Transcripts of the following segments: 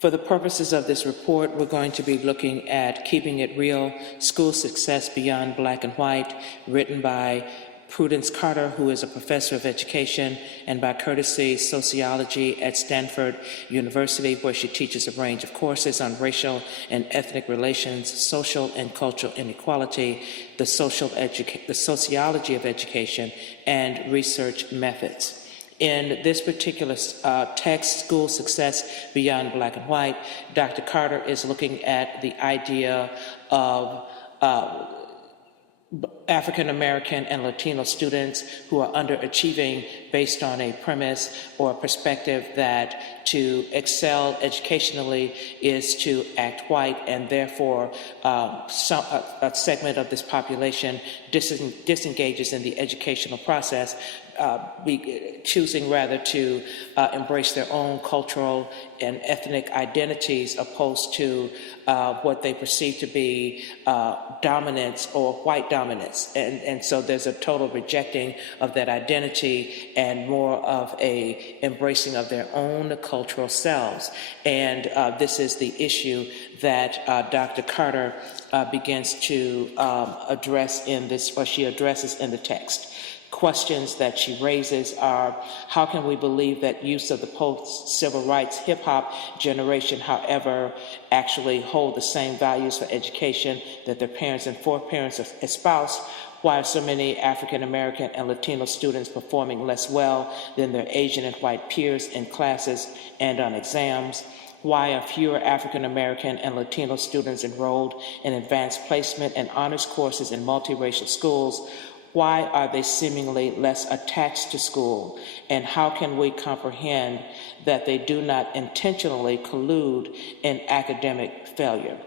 For the purposes of this report, we're going to be looking at Keeping It Real, School Success Beyond Black and White, written by Prudence Carter, who is a professor of education, and by Courtesy Sociology at Stanford University, where she teaches a range of courses on racial and ethnic relations, social and cultural inequality, the sociology of education, and research methods. In this particular text, School Success Beyond Black and White, Dr. Carter is looking at the idea of African American and Latino students who are underachieving based on a premise or a perspective that to excel educationally is to act white, and therefore a segment of this population disengages in the educational process, choosing rather to embrace their own cultural and ethnic identities opposed to what they perceive to be dominance or white dominance. And so there's a total rejecting of that identity and more of a embracing of their own cultural selves. And this is the issue that Dr. Carter begins to address in this, or she addresses in the text. Questions that she raises are, how can we believe that use of the post-civil rights hip-hop generation, however, actually hold the same values for education that their parents and foreparents espouse? Why are so many African American and Latino students performing less well than their Asian and white peers in classes and on exams? Why are fewer African American and Latino students enrolled in advanced placement and honors courses in multiracial schools? Why are they seemingly less attached to school? And how can we comprehend that they do not intentionally collude in academic failure?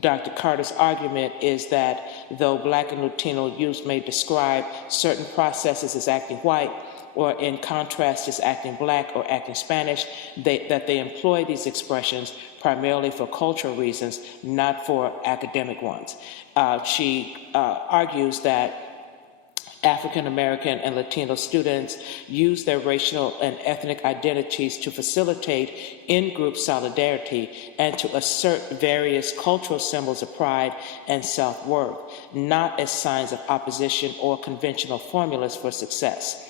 Dr. Carter's argument is that though Black and Latino youth may describe certain processes as acting white, or in contrast as acting Black or acting Spanish, that they employ these expressions primarily for cultural reasons, not for academic ones. She argues that African American and Latino students use their racial and ethnic identities to facilitate in-group solidarity and to assert various cultural symbols of pride and self-worth, not as signs of opposition or conventional formulas for success.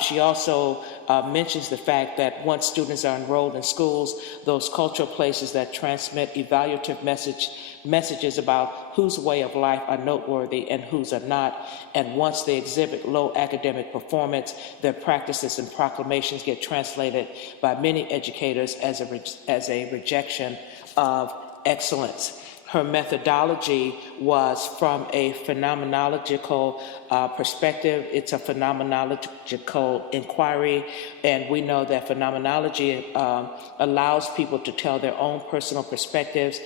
She also mentions the fact that once students are enrolled in schools, those cultural places that transmit evaluative messages about whose way of life are noteworthy and whose are not, and once they exhibit low academic performance, their practices and proclamations get translated by many educators as a rejection of excellence. Her methodology was from a phenomenological perspective. It's a phenomenological inquiry, and we know that phenomenology allows people to tell their own personal perspectives,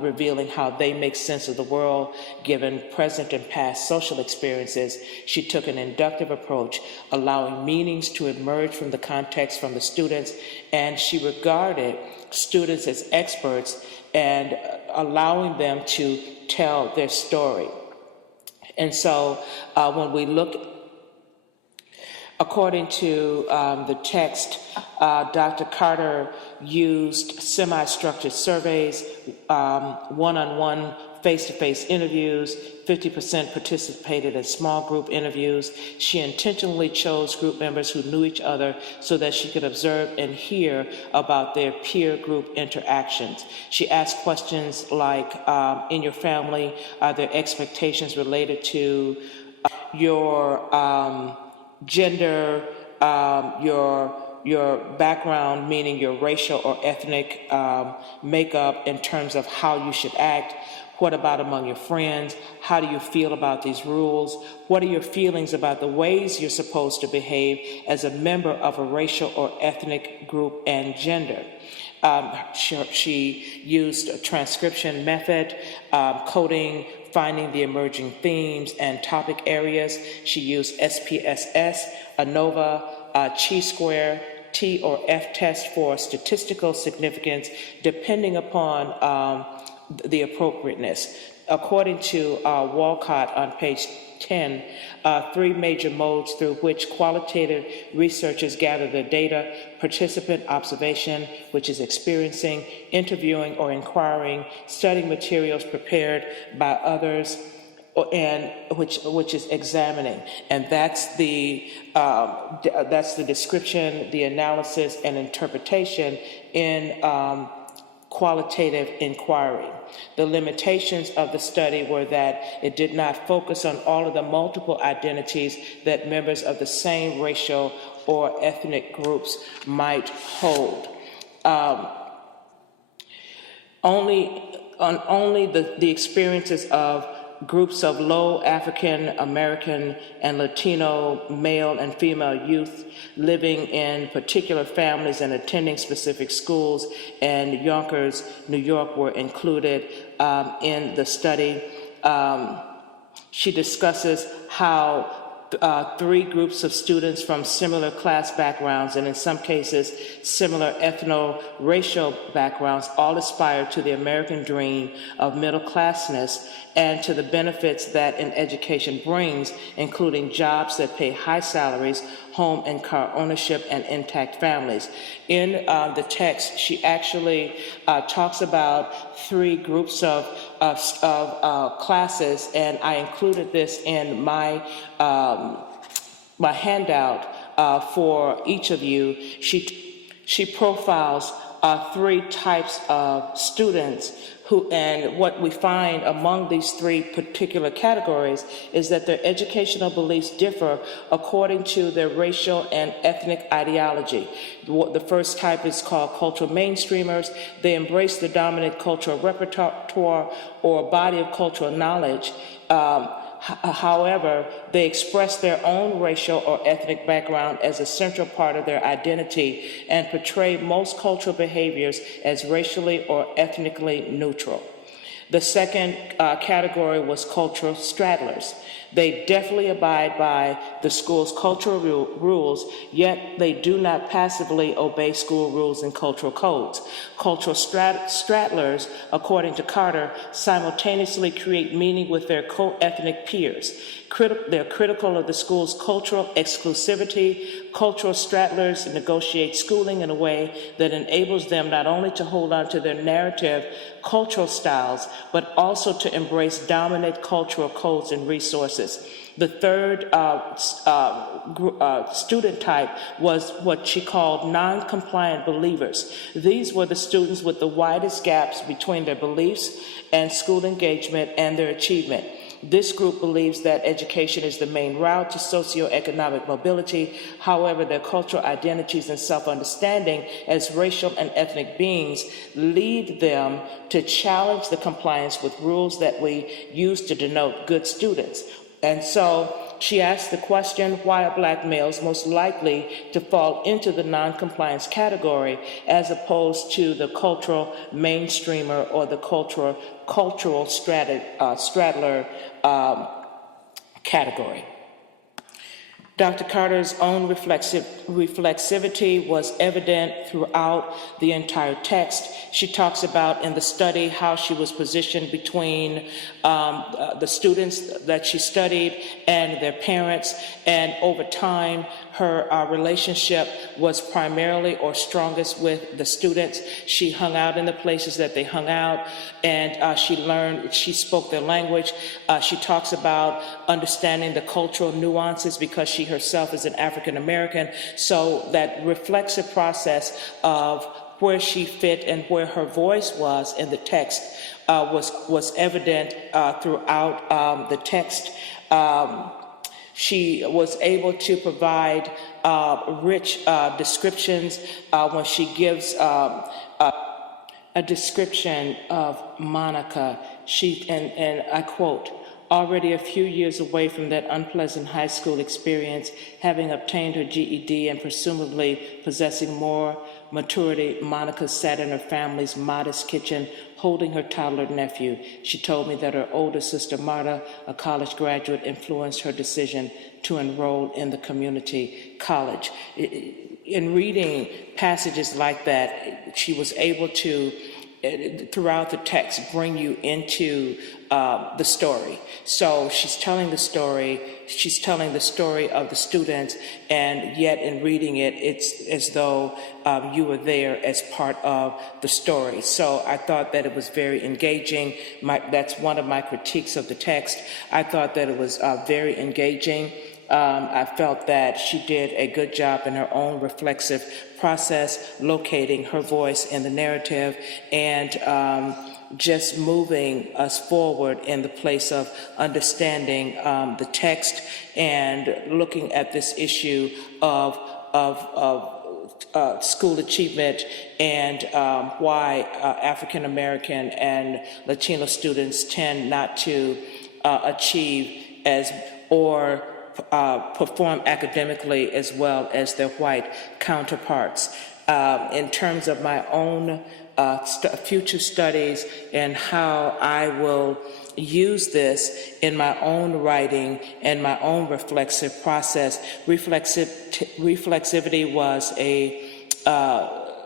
revealing how they make sense of the world given present and past social experiences. She took an inductive approach, allowing meanings to emerge from the context from the students, and she regarded students as experts and allowing them to tell their story. And so when we look, according to the text, Dr. Carter used semi-structured surveys, one-on-one face-to-face interviews. 50% participated in small group interviews. She intentionally chose group members who knew each other so that she could observe and hear about their peer group interactions. She asked questions like, in your family, are there expectations related to your gender, your background, meaning your racial or ethnic makeup in terms of how you should act? What about among your friends? How do you feel about these rules? What are your feelings about the ways you're supposed to behave as a member of a racial or ethnic group and gender? She used a transcription method, coding, finding the emerging themes and topic areas. She used SPSS, ANOVA, Chi-square, T or F test for statistical significance, depending upon the appropriateness. According to Walcott on page 10, three major modes through which qualitative researchers gather their data: participant observation, which is experiencing; interviewing or inquiring; studying materials prepared by others; and which is examining. And that's the description, the analysis, and interpretation in qualitative inquiry. The limitations of the study were that it did not focus on all of the multiple identities that members of the same racial or ethnic groups might hold. Only the experiences of groups of low African American and Latino male and female youth living in particular families and attending specific schools in Yonkers, New York, were included in the study. She discusses how three groups of students from similar class backgrounds and in some cases similar ethno-racial backgrounds all aspire to the American dream of middle classness and to the benefits that an education brings, including jobs that pay high salaries, home and car ownership, and intact families. In the text, she actually talks about three groups of classes, and I included this in my my handout for each of you. She profiles three types of students who, and what we find among these three particular categories is that their educational beliefs differ according to their racial and ethnic ideology. The first type is called cultural mainstreamers. They embrace the dominant cultural repertoire or body of cultural knowledge. However, they express their own racial or ethnic background as a central part of their identity and portray most cultural behaviors as racially or ethnically neutral. The second category was cultural straddlers. They definitely abide by the school's cultural rules, yet they do not passively obey school rules and cultural codes. Cultural straddlers, according to Carter, simultaneously create meaning with their co-ethnic peers. They're critical of the school's cultural exclusivity. Cultural straddlers negotiate schooling in a way that enables them not only to hold on to their narrative cultural styles, but also to embrace dominant cultural codes and resources. The third student type was what she called non-compliant believers. These were the students with the widest gaps between their beliefs and school engagement and their achievement. This group believes that education is the main route to socioeconomic mobility. However, their cultural identities and self-understanding as racial and ethnic beings lead them to challenge the compliance with rules that we use to denote good students. And so she asked the question, why are black males most likely to fall into the non-compliance category as opposed to the cultural mainstreamer or the cultural straddler category? Dr. Carter's own reflexivity was evident throughout the entire text. She talks about in the study how she was positioned between the students that she studied and their parents, and over time her relationship was primarily or strongest with the students. She hung out in the places that they hung out, and she spoke their language. She talks about understanding the cultural nuances because she herself is an African American, so that reflexive process of where she fit and where her voice was in the text was evident throughout the text. She was able to provide rich descriptions when she gives a description of Monica. And I quote, already a few years away from that unpleasant high school experience, having obtained her GED and presumably possessing more maturity, Monica sat in her family's modest kitchen holding her toddler nephew. She told me that her older sister, Marta, a college graduate, influenced her decision to enroll in the community college. In reading passages like that, she was able to throughout the text bring you into the story. So she's telling the story of the students, and yet in reading it, it's as though you were there as part of the story. So I thought that it was very engaging. That's one of my critiques of the text. I thought that it was very engaging. I felt that she did a good job in her own reflexive process, locating her voice in the narrative and just moving us forward in the place of understanding the text and looking at this issue of school achievement and why African American and Latino students tend not to achieve or perform academically as well as their white counterparts. In terms of my own future studies and how I will use this in my own writing and my own reflexive process, reflexivity was a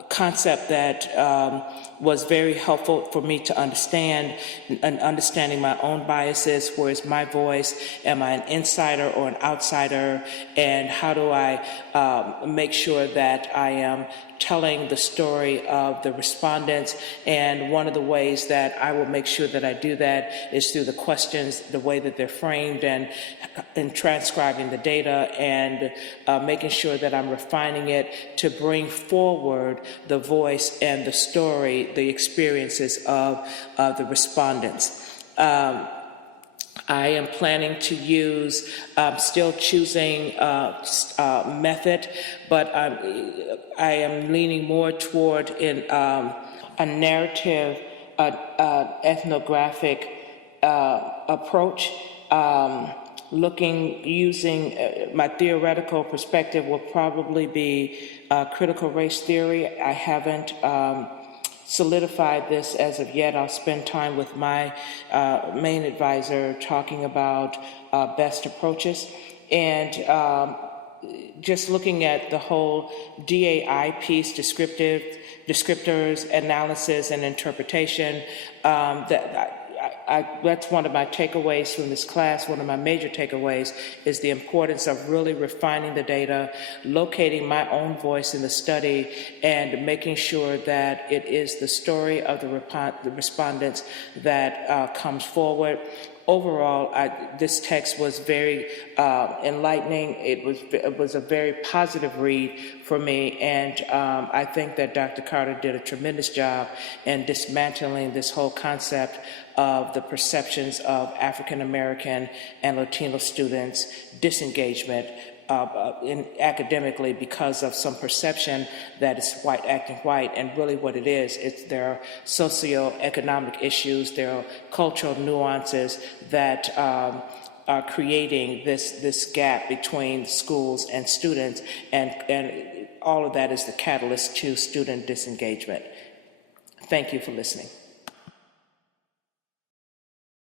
concept that was very helpful for me to understand, and understanding my own biases. Where is my voice? Am I an insider or an outsider? And how do I make sure that I am telling the story of the respondents? And one of the ways that I will make sure that I do that is through the questions, the way that they're framed, and transcribing the data and making sure that I'm refining it to bring forward the voice and the story, the experiences of the respondents. I am planning to use, still choosing method, but I am leaning more toward a narrative, ethnographic approach. Using my theoretical perspective will probably be critical race theory. I haven't solidified this as of yet. I'll spend time with my main advisor talking about best approaches, and just looking at the whole DAI piece, descriptors, analysis, and interpretation. That's one of my takeaways from this class. One of my major takeaways is the importance of really refining the data, locating my own voice in the study, and making sure that it is the story of the respondents that comes forward. Overall, this text was very enlightening. It was a very positive read for me, and I think that Dr. Carter did a tremendous job in dismantling this whole concept of the perceptions of African American and Latino students' disengagement academically because of some perception that it's white acting white, and really what it is, there are socioeconomic issues, there are cultural nuances that are creating this gap between schools and students, and all of that is the catalyst to student disengagement. Thank you for listening.